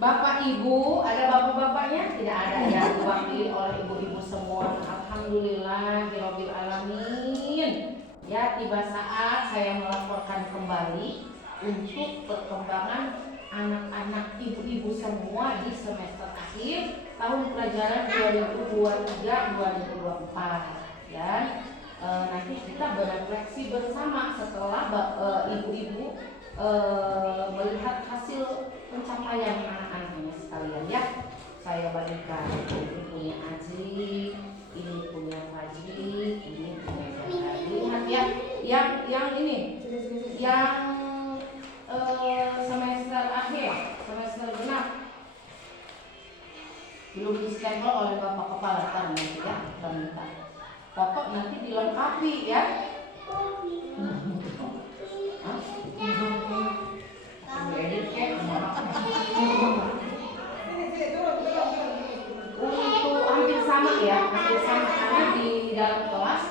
Bapak Ibu, ada bapak-bapaknya? Tidak ada ya, diwakili oleh ibu-ibu semua. Alhamdulillah, Rabbil Alamin. Ya, tiba saat saya melaporkan kembali untuk perkembangan anak-anak ibu-ibu semua di semester akhir tahun pelajaran 2023-2024. Ya, nanti kita berefleksi bersama setelah ibu-ibu melihat hasil pencapaian anak-anaknya sekalian ya. Saya bagikan, ini punya Ajri, ini punya Fajri, ini punya Jaka. Lihat ya, yang ini, yang semester akhir, semester genap belum di-stempel oleh Bapak Kepala nanti ya, kita minta foto nanti dilengkapi ya. Untuk hampir sama ya, hampir sama karena di dalam kelas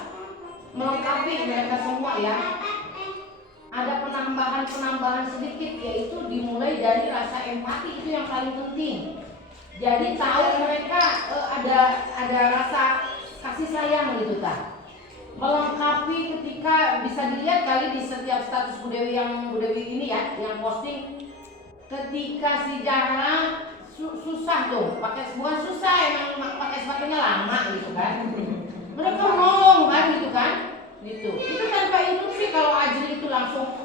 melengkapi mereka semua ya. Ada penambahan sedikit, yaitu dimulai dari rasa empati, itu yang paling penting. Jadi tahu mereka ada rasa kasih sayang gitu kan. Melengkapi ketika bisa dilihat kali di setiap status Bu Dewi ini ya, yang posting ketika si Jara susah tuh, pakai bukan susah emang pakai sepatunya lama gitu kan. Mereka ngomong kan gitu kan. Gitu. Itu tanpa instruksi. Kalau Ajri itu langsung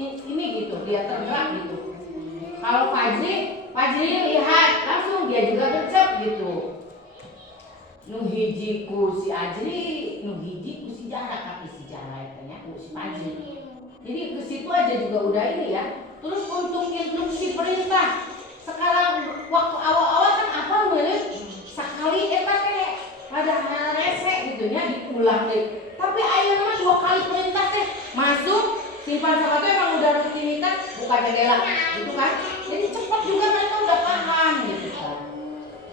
ini gitu, dia tergerak gitu. Kalau Fajri lihat langsung dia juga gercep gitu. Nuhiji ku si Ajri, nuhiji ku si Jara, tapi si Jara katanya ku si Fajri. Jadi ke situ aja juga udah ini ya. Terus untuk instruksi perintah, sekarang waktu awal-awal kan apa menurut sekali eta teh pada rese gitu nya diulang deh. Tapi ayeuna 2 kali perintah teh masuk simpan sepatu emang udah rutinitas buka jendela gitu kan. Jadi cepat juga mereka udah paham gitu kan.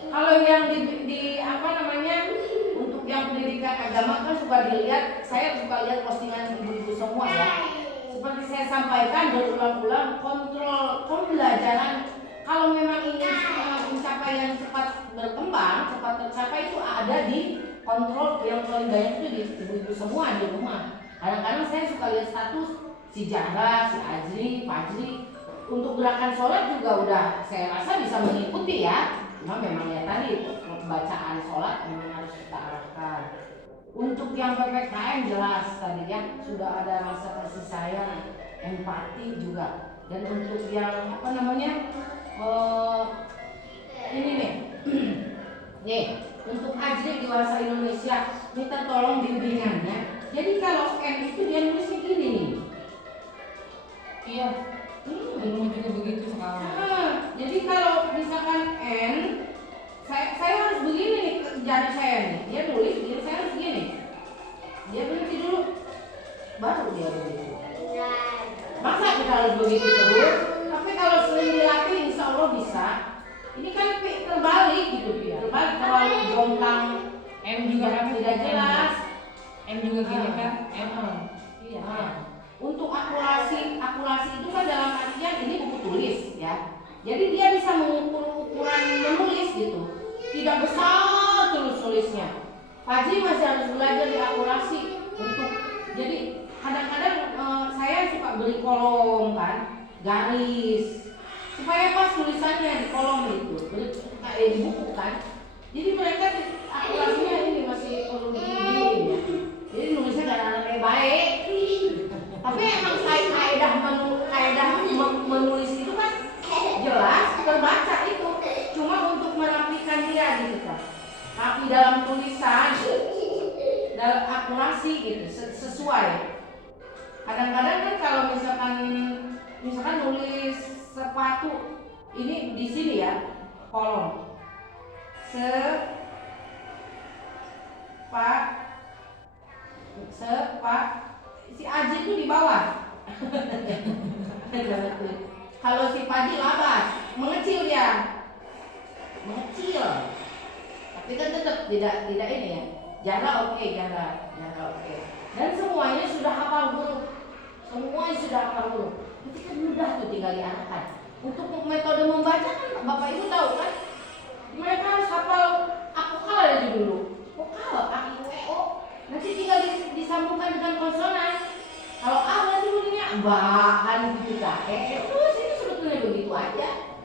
Kalau yang di apa namanya untuk yang pendidikan agama kan suka dilihat, saya suka lihat postingan ibu-ibu semua ya. Seperti saya sampaikan berulang-ulang, kontrol pembelajaran kalau memang ingin pencapaian cepat berkembang, cepat tercapai itu ada di kontrol yang paling banyak itu di ibu-ibu semua di rumah. Kadang-kadang saya suka lihat status si Jara, si Ajri, Fajri. Untuk gerakan sholat juga udah saya rasa bisa mengikuti ya. Cuma memang ya tadi bacaan sholat memang harus kita arahkan. Untuk yang PPKM jelas tadi ya sudah ada rasa kasih sayang, empati juga. Dan untuk yang apa namanya ini nih, nih untuk Ajri di bahasa Indonesia minta tolong bimbingannya. Jadi kalau N itu dia nulisnya gini nih. Iya. Ilmu juga begitu sekarang. Jadi kalau misalkan N, saya harus begini nih jari saya nih. Dia nulis, saya harus gini. Dia berhenti dulu, baru dia begitu. Masa kita harus begitu terus? Tapi kalau sering dilatih, insya Allah bisa. Ini kan terbalik gitu, terbalik terlalu jomplang. M juga kan tidak jelas. M juga gini kan? Iya. Untuk akurasi itu kan dalam artian ini buku tulis ya. Jadi dia bisa mengukur ukuran menulis gitu. Tidak besar terus tulisnya. Fajri masih harus belajar di akurasi untuk. Jadi kadang-kadang saya suka beri kolom kan, garis supaya pas tulisannya di kolom itu, di buku kan. Jadi mereka akurasinya ini masih perlu dibimbing. Jadi nulisnya kadang-kadang baik. Tapi emang kaidah menulis itu kan jelas terbaca itu. Cuma untuk merapikan dia gitu kan. Tapi dalam tulisan, dalam akurasi gitu sesuai. Kadang-kadang kan kalau misalkan nulis sepatu ini di sini ya kolom si Aji itu di bawah. Kalau si Padi labas, mengecil ya, mengecil. Tapi kan tetap tidak ini ya. Jara oke. Dan semuanya sudah hafal huruf. Nanti kan mudah tuh tinggal diarahkan. Untuk metode membaca Bapak Ibu tahu kan? Mereka harus hafal vokal aja dulu. Vokal A I U E O. Nanti tinggal disambungkan dengan konsonan. Kalau A berarti bunyinya bahan gitu kan. Terus itu sebetulnya begitu aja.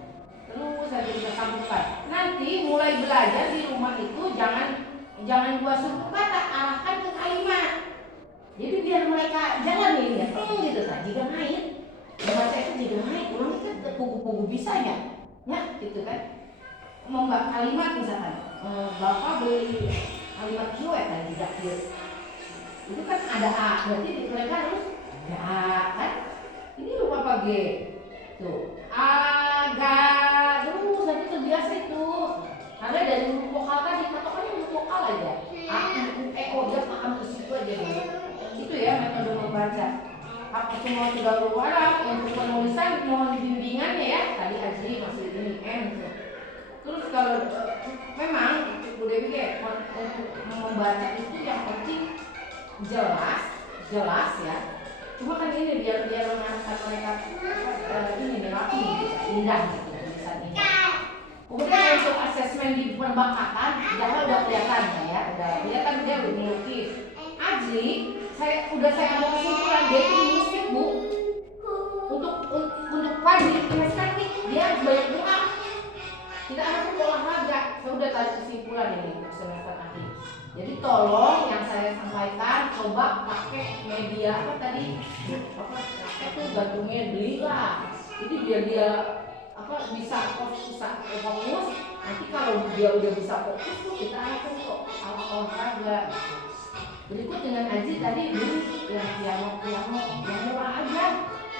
Terus saja kita sambungkan. Nanti mulai belajar di rumah itu jangan gua suruh kata, arahkan ke kalimat. Jadi biar mereka jalanin ya, gitu kan. Jika main, bahasa itu jika main, ulang kan pugu-pugu bisa ya, gitu kan. Membuat kalimat misalkan, Bapak beli kalimat kue kan tidak kue. Itu kan ada A, berarti mereka harus ya kan. Ini lupa pakai tuh agak terus nanti terbiasa itu. Karena dari huruf vokal tadi, patokannya huruf vokal aja. A, I, U, E, O, dia paham ke situ aja dulu. Itu ya metode membaca. Apa semua sudah berwarna untuk penulisan mohon bimbingannya ya. Tadi Azri masih ini M. Terus kalau memang Bu Dewi kayak untuk membaca itu yang penting jelas ya. Cuma kan ini biar mengarahkan mereka ini rapi gitu, indah gitu tulisannya. Kemudian untuk asesmen di perbakatan, udah kelihatan ya, udah kelihatan dia udah melukis. Azri, saya ambil kesimpulan dia itu musik Bu. Untuk pagi, kinestetik dia banyak doa. Tidak ada pun olahraga. Saya udah tarik kesimpulan ini untuk semester akhir. Jadi tolong yang saya sampaikan coba pakai media apa tadi? Pakai tuh gantungnya belilah. Jadi biar dia bisa fokus. Nanti kalau dia udah bisa fokus tuh kita akan kok olahraga. Berikut dengan Aji tadi beli yang murah aja,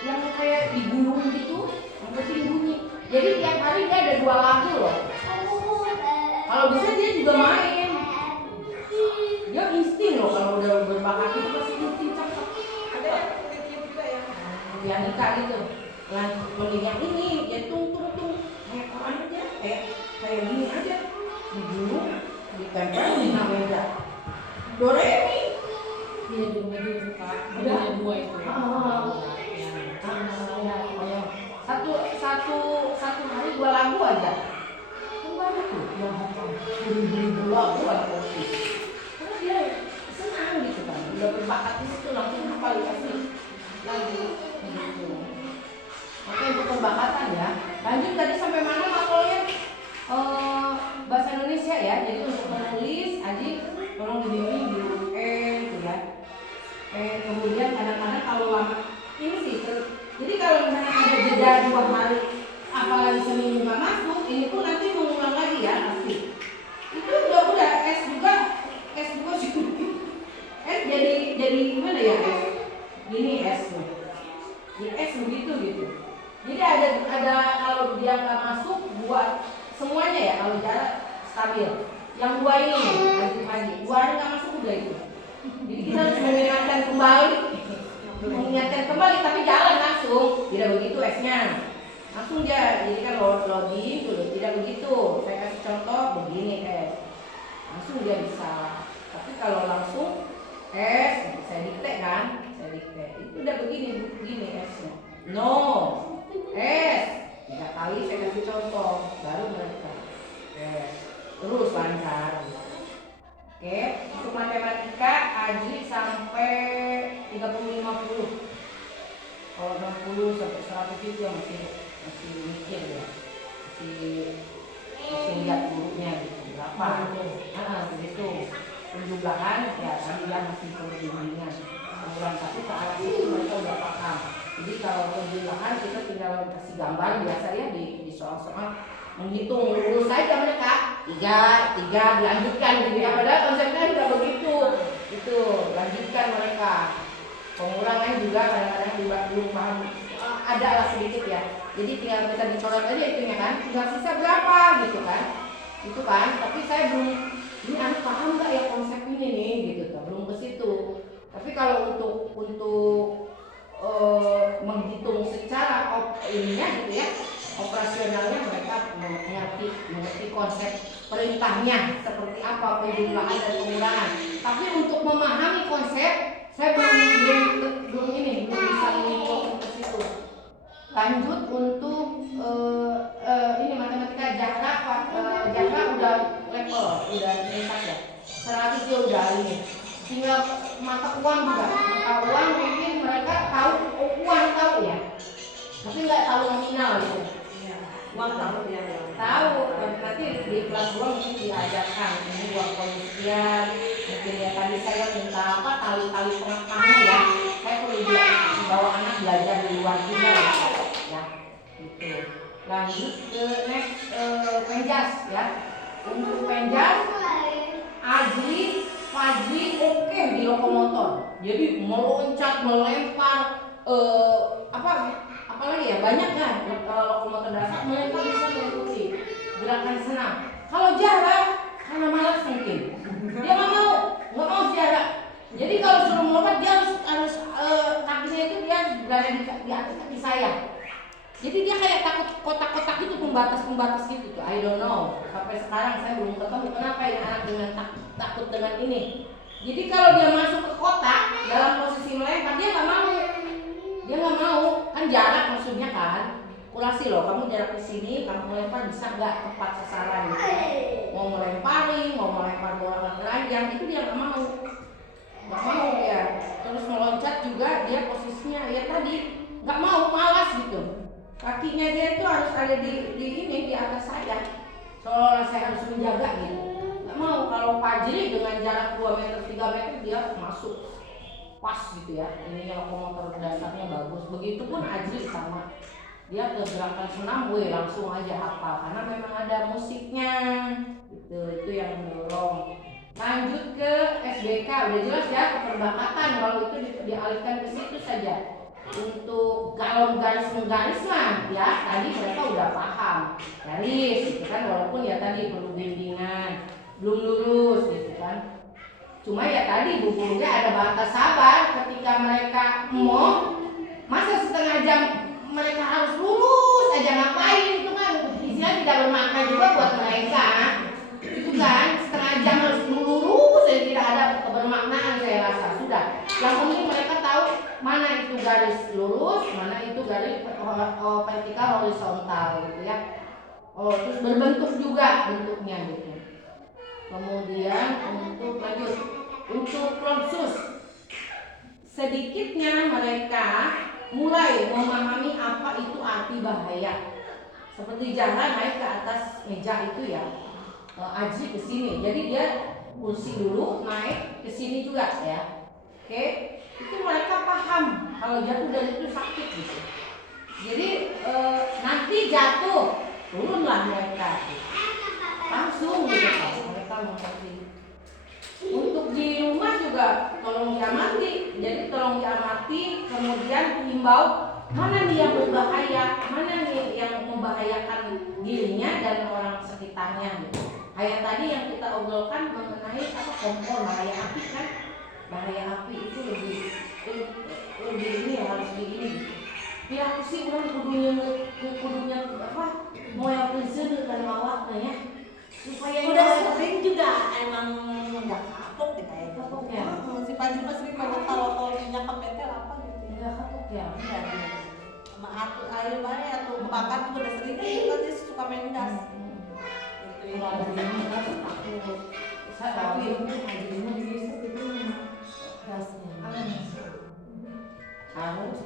yang kayak di gunung gitu, yang penting bunyi. Jadi tiap hari dia ada 2 lagu loh. Kalau bisa dia juga main. Dia insting loh kalau udah berbakat itu pasti insting cakep. Ada yang penelitian juga ya. Yang nikah gitu. Yang ini ya tung kayak koran aja, kayak gini aja. Di gunung, ditempel di meja. Doremi. Iya di rumah dulu Pak. Ada 2 itu ya. Satu hari 2 lagu aja. Kan banyak tuh yang hafal beribu-ribu lagu ada posisi. Karena dia senang gitu kan. Udah berbakat di situ langsung hafal asli lagi gitu. Oke untuk pembakatan ya. Lanjut tadi sampai mana makolnya? Bahasa Indonesia ya. Jadi untuk menulis Aji tolong dibimbing di tuh ya. Kemudian kadang-kadang kalau lama ini sih jadi kalau misalnya ada jeda 2 hari apalagi seminggu nggak masuk, ini pun nanti mengulang lagi ya pasti. Itu udah S juga sih. S jadi gimana ya S? Gini S tuh. Jadi S begitu gitu. Jadi ada kalau dia nggak masuk buat semuanya ya kalau jarak stabil. Yang 2 ini pagi 2 hari nggak masuk udah itu. Jadi kita harus mengingatkan kembali tapi jalan langsung. Tidak begitu S-nya. Langsung aja. Jadi kan loading dulu. Tidak begitu. Saya kasih contoh begini S. Langsung dia bisa. Tapi kalau langsung S, saya dikte kan? Itu udah begini S-nya. No. S. 3 kali saya kasih contoh. Baru mereka S. Terus lancar. Oke, untuk matematika Aji sampai 30-50. Kalau 60 sampai 100 itu yang masih mikir ya. Masih lihat gurunya gitu. Berapa? Begitu. Penjumlahan ya sambilan masih perbimbingan. Kemudian tapi ke arah situ mereka udah paham. Jadi kalau penjumlahan kita tinggal kasih gambar biasa ya di soal-soal menghitung lurus saja mereka 3 dilanjutkan gitu ya, padahal konsepnya tidak begitu itu lanjutkan mereka. Pengurangan juga kadang-kadang belum paham, ada lah sedikit ya, jadi tinggal kita dicoret aja itunya kan, tinggal sisa berapa gitu kan, itu kan. Tapi saya belum ini anak paham nggak ya konsep ini nih gitu kan, belum ke situ. Tapi kalau untuk menghitung secara ininya gitu ya, operasionalnya mereka mengerti konsep perintahnya seperti apa penjumlahan dan pengurangan. Tapi untuk memahami konsep saya belum bisa menyentuh ke situ. Lanjut untuk ini matematika uang juga. Mata uang mungkin mereka tahu, uang tahu ya, tapi nggak tahu nominal gitu. Uang tahu dia. Tahu, nanti di kelas 2 mungkin diajarkan ini uang koin mungkin ya tadi saya minta apa tali-tali pengepangnya ya. Saya perlu bawa anak belajar di luar juga ya. Gitu. Lanjut ke next penjas ya. Untuk penjas Ajli, Fajli oke di lokomotor. Jadi meloncat, melempar apa lagi ya, banyak kan lokomotor dasar melempar bisa mengikuti gerakan senam. Kalau Zahra karena malas mungkin dia nggak mau Zahra. Jadi kalau suruh melompat dia harus kakinya itu dia berada di atas kaki saya. Jadi dia kayak takut kotak-kotak itu, pembatas gitu tuh. I don't know. Sampai sekarang saya belum ketemu kenapa ini anak dengan takut dengan ini. Jadi kalau dia masuk ke kotak dalam posisi melempar dia nggak mau. Dia nggak mau, kan jarak maksudnya kan. Kalkulasi loh, kamu jarak di sini, kamu melempar bisa nggak tepat sasaran gitu. Mau melempar bola ke keranjang itu dia nggak mau ya. Terus meloncat juga dia posisinya ya tadi nggak mau, malas gitu. Kakinya dia itu harus ada di atas saya, seolah saya harus menjaga gitu. Nggak mau. Kalau Fajri dengan jarak 2 meter 3 meter dia masuk pas gitu ya. Ininya lokomotor dasarnya bagus. Begitupun Ajli sama. Dia ke gerakan senam langsung aja hafal karena memang ada musiknya gitu. Itu yang mendorong. Lanjut ke SBK, udah jelas ya keperbakatan. Kalau itu dialihkan ke situ saja. Untuk kalau garis menggaris mah ya tadi mereka udah paham garis gitu kan, walaupun ya tadi perlu bimbingan, belum lurus gitu kan. Cuma ya tadi bu gurunya ada batas sabar ketika mereka mau, masa setengah jam mereka harus lurus aja ngapain, itu kan istilah tidak bermakna juga buat mereka itu kan. Setengah jam harus lurus aja tidak ada kebermaknaan saya rasa. Sudah, yang penting mereka tahu mana itu garis lurus, mana itu garis vertikal horizontal gitu ya. Terus berbentuk juga bentuknya gitu. Kemudian untuk lanjut untuk proses sedikitnya mereka mulai memahami apa itu arti bahaya. Seperti jangan naik ke atas meja itu ya, Ajli ke sini. Jadi dia kursi dulu naik ke sini juga ya. Oke, itu mereka paham kalau jatuh dari itu sakit gitu. Jadi nanti jatuh turunlah mereka langsung gitu mereka mengerti. Untuk di rumah juga tolong diamati. Jadi tolong diamati, kemudian himbau mana nih yang berbahaya, mana nih yang membahayakan dirinya dan orang sekitarnya gitu. Kayak tadi yang kita obrolkan mengenai apa kompor bahaya api kan. Bahaya api itu lebih ini ya, harus di ini gitu. Ya aku sih orang kudunya apa mau yang prinsip dan awaknya ya supaya Udah sering juga emang nggak kapok deh kayak kapok ya. Si Fajri pas sering banget kalau minyak ke PT apa gitu. Enggak kapok ya. Enggak dia. Sama air bae atau kebakar juga udah sering kan dia suka main gas. Gitu Kalau ada ini kan takut. Tapi Ajlinya bisa itu gasnya. harus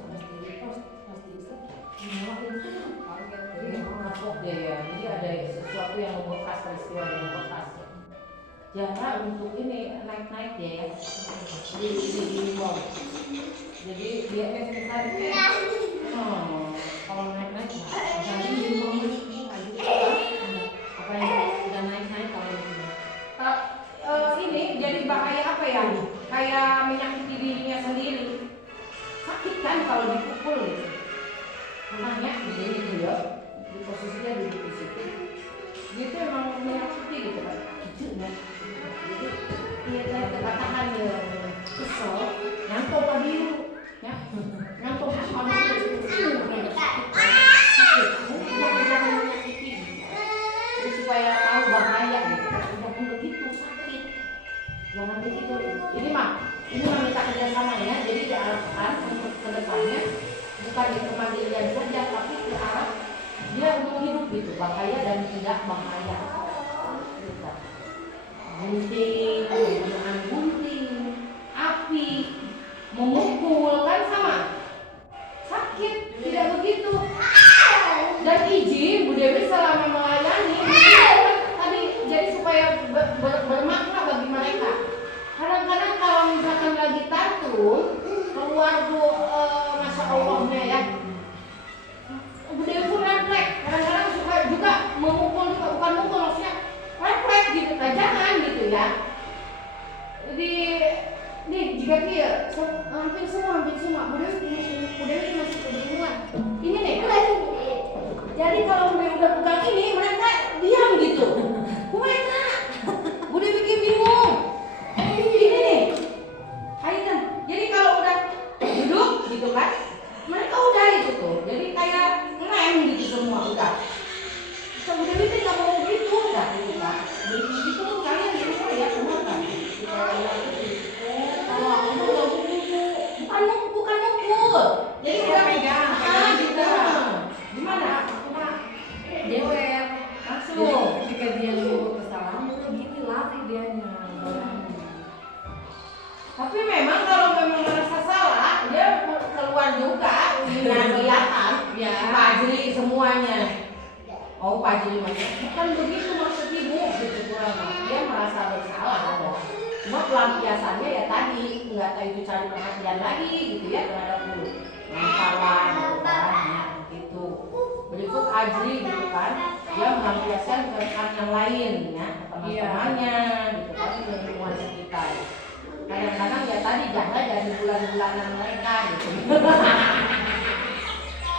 Pasti bisa. Nyala itu kaget. kapok deh ya. Jadi ada sesuatu yang membekas, peristiwa yang membekas. Jangan untuk ini naik dia ya di bawah. Jadi dia tadi kalau naik Jadi di rumah itu apa yang udah naik kalau itu. ini jadi bahaya apa ya? Kayak menyakiti dirinya sendiri. Sakit kan kalau dipukul gitu. Makanya begini dia di posisinya duduk di situ. Dia tuh emang menyakiti gitu kan. Kecilnya. Jadi dia katakan ya kesel, nyantol tadi ya, nyantol sama itu sakit. Jangan menyakiti. Jadi supaya tahu bahaya gitu. Jangan begitu sakit. Jangan begitu. Ini minta kerjasama ya. Jadi diarahkan untuk kedepannya bukan di kemandirian saja, tapi ke arah dia untuk hidup gitu, bahaya dan tidak bahaya. Gunting, penggunaan gunting, api, memukul kan sama sakit, tidak begitu. Dan izin Bu Dewi selama melayani tadi jadi supaya bermakna bagi mereka. Kadang-kadang kalau misalkan lagi tantrum keluar Masya Allahnya ya, Bu Dewi pun refleks. Kadang-kadang suka juga memukul juga, bukan mukul maksudnya refleks gitu, jangan gitu ya. Jika dia hampir semua Bu Dewi masih kebingungan. Ini nih. Jadi kalau Bu Dewi udah pegang ini mereka diam gitu. Mereka Bu Dewi bikin bingung. Ini nih. Aidan. Jadi kalau udah duduk gitu kan, mereka udah itu tuh. Jadi kayak ngerem gitu semua udah. Bu Dewi kan nggak mau gitu udah gitu kan. Jadi gitu tuh kalian di rumah ya semua kan. Kalau aku bukan mukul. Jadi udah pegang. Gitu. Gimana? Aku mah Dewer. langsung. Ketika dia lihat kesalahan, udah gini lari dianya. Tapi memang kalau memang merasa salah, dia keluar juga, kelihatan. Ya. Fajri semuanya. Oh Fajri bukan begitu maksud ibu gitu kurang. Dia merasa bersalah ada. Cuma pelampiasannya ya tadi nggak tahu itu cari perhatian lagi gitu ya terhadap guru. Kawan gitu kan, ya, gitu. Berikut Ajri gitu kan, dia melampiaskan ke rekan yang lain ya, teman-temannya gitu kan di lingkungan sekitar. Kadang-kadang ya tadi jangan jadi bulan-bulanan mereka gitu.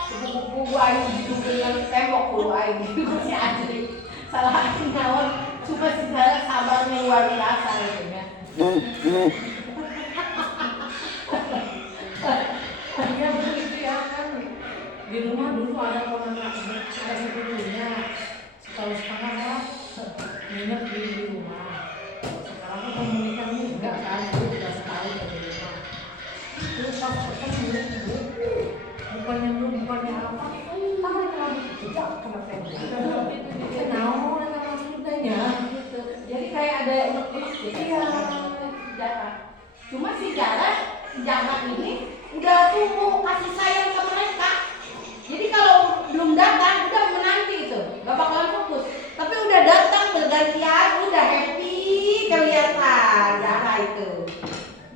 Kupu-kupu ayu gitu dengan tembok kupu ayu gitu si Ajri. Salah naon cuma segala sabarnya luar biasa gitu ya. Dia begitu ya kan. Di rumah dulu ada sepupunya setahun lah nginep di rumah. Sekarang kan menikah enggak kan, itu udah setahun ya di rumah. Terus pas ketemu bukannya apa, tangan rambut jejak kena tembok. Kenal nama sudahnya gitu. Jadi kayak ada unek-unek gitu ya. Cuma si Jarat ini udah tumbuh kasih sayang ke mereka. Jadi kalau belum datang udah menanti itu, gak bakalan fokus. Tapi udah datang bergantian, udah happy kelihatan Jara itu,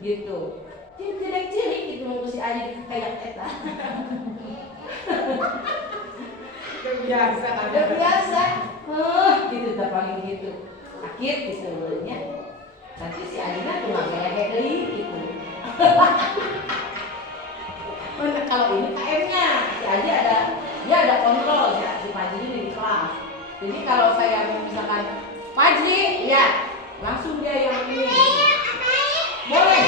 gitu. Cilik-cilik gitu mau si Ayu kayak eta. Udah biasa, gitu tak paling gitu. Sakit gitu sebenarnya. Nanti si Alina cuma kayak gitu. Kalau ini KM-nya, si Aji dia ada kontrol ya, si Fajri ini di kelas. Jadi kalau saya misalkan Fajri, ya langsung dia yang ini. Boleh.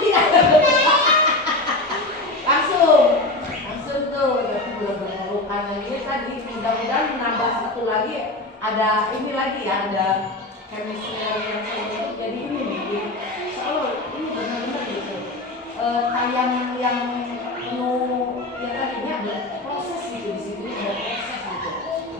Tidak. Langsung tuh, ya belum memerlukan lagi tadi. Mudah-mudahan menambah satu lagi, ada ini lagi ya, ada chemistry yang saya jadi ini nih. Soalnya ini benar-benar gitu. Tayang yang penuh ya tadinya ada proses gitu di situ ada proses gitu.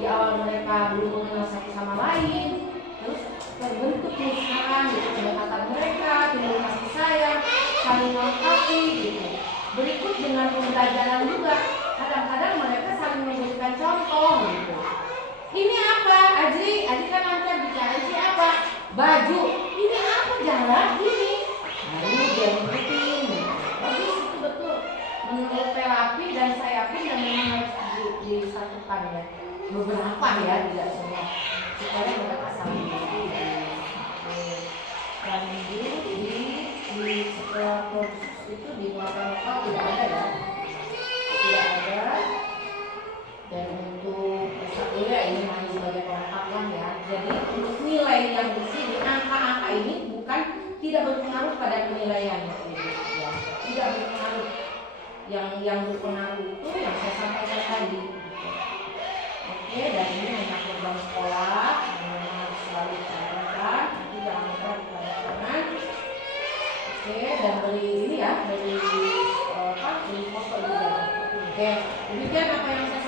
Di awal mereka belum mengenal satu sama lain, terus terbentuk misalkan gitu kedekatan mereka, timbul kasih sayang, saling melengkapi gitu. Berikut dengan pembelajaran juga, kadang-kadang mereka saling memberikan contoh gitu. Ini apa? Ajri kan lancar bicara sih apa? Baju. Ini apa jalan ini? Lalu dia ngikutin. Bagus itu betul. Menurut terapi dan saya pun dan memang harus disatukan ya. Beberapa ya, tidak semua. Supaya mereka saling mengerti. Dan di setelah proses itu di lokal tidak ada ya. Tidak ada. Dan untuk S1 ya ini hanya sebagai pelengkap ya. Jadi untuk nilai yang di sini angka-angka ini bukan tidak berpengaruh pada penilaian ya. Tidak berpengaruh. Yang berpengaruh itu yang saya sampaikan tadi. Oke, dan ini hanya program sekolah yang harus selalu disampaikan. Nanti jangan lupa dipelajari. Oke, dan beri ini ya, beri foto juga. Oke, demikian apa yang saya